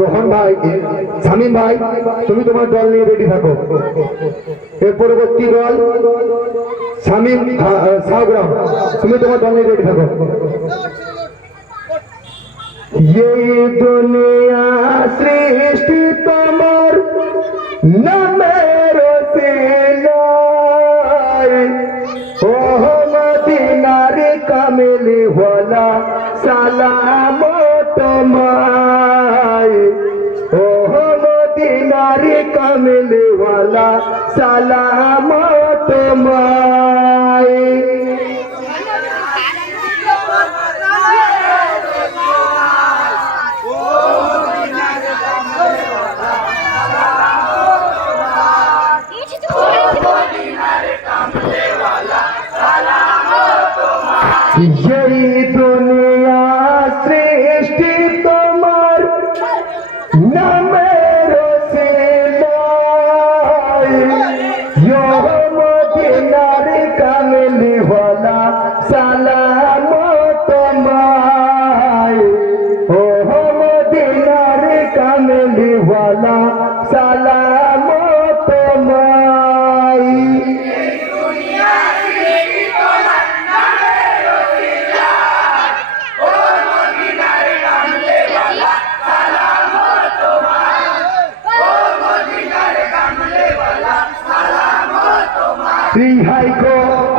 রোহন ভাই, শামীম ভাই, তুমি তোমার দল নিয়ে রেডি থাকো। এর পরবর্তী দল শামীম সাউগ্রাম, তুমি তোমার দল নিয়ে রেডি থাকো। এই দুনিয়া সৃষ্টি তোমার নামের ওসিলায়, ও মদিনার কামিলি ওয়ালা সালাম তোমায়, ও মদিনার কামিলি ওয়ালা সালাম তোমায়। এই দুনিয়া সৃষ্টি তোমার নামের ওসিলায়, ও মদিনার কামিলি ওয়ালা সালাম তোমায়, ও মদিনার কামিলি ওয়ালা সালাম তোমায়। রিহাই গো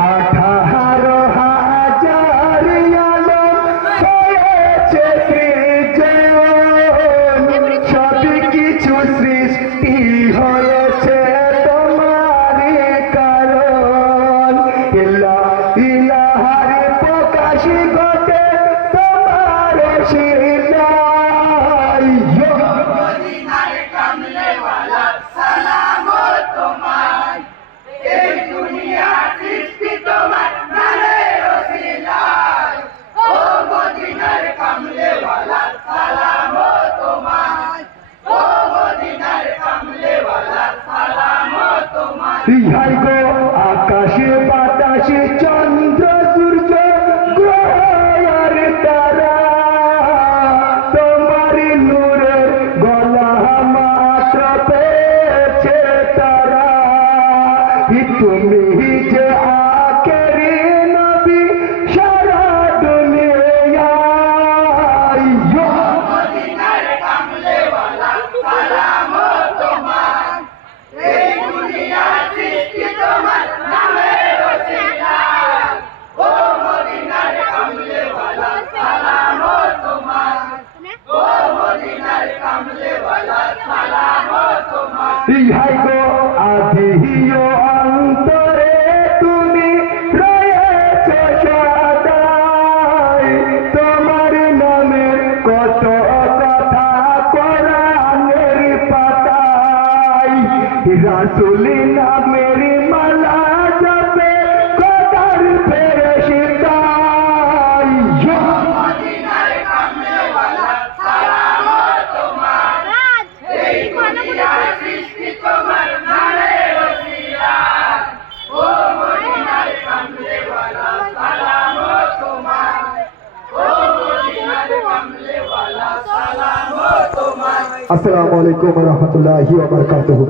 18,000 আলো হয়েছে সৃজন, সব কিছু সৃষ্টি হয়েছে তোমারই কারণ, ইলাহার প্রকাশ ঘটে তোমার শিলায়, মদিনার কামলে ওয়ালা সালাম তোমায়। এই দুনিয়া সৃষ্টি তোমার নামের ওসিলায়, ও মদিনার কামলে ওয়ালা সালাম তোমায়, ও মদিনার কামলে ওয়ালা সালাম তোমায়। ইহাই গো আকাশে বাতাসে চন্দ্র সূর্য গ্রহ আর তারা, তোমার নূরের গলা মাত্র পেয়েছে তারা, তুমি যে আখেরি নবী সারা দুনিয়ায়, মদিনার কামলে ওয়ালা সালাম তোমায়। এই দুনিয়া সৃষ্টি তোমার নামের ওসিলায়, ও মদিনার কামলে ওয়ালা সালাম তোমায়, ও মদিনার কামলে ওয়ালা সালাম তোমায়। ইহাই গো আদিও অন্তরে তুমি রয়েছে সদাই, তোমার নামের কত কথা কোরআনের পাতায়, রাসূল নামের মালা জপে খোদার ফেরেশতায়, মদিনার কামলে ওয়ালা সালাম তোমায়। এই দুনিয়া সৃষ্টি তোমার নামের ওসিলায়, ও মদিনার কামলে ওয়ালা সালাম তোমায়, ও মদিনার কামলে ওয়ালা সালাম তোমায়। আসসালামু আলাইকুম ওয়া রাহমাতুল্লাহি ওয়া বারাকাতুহু।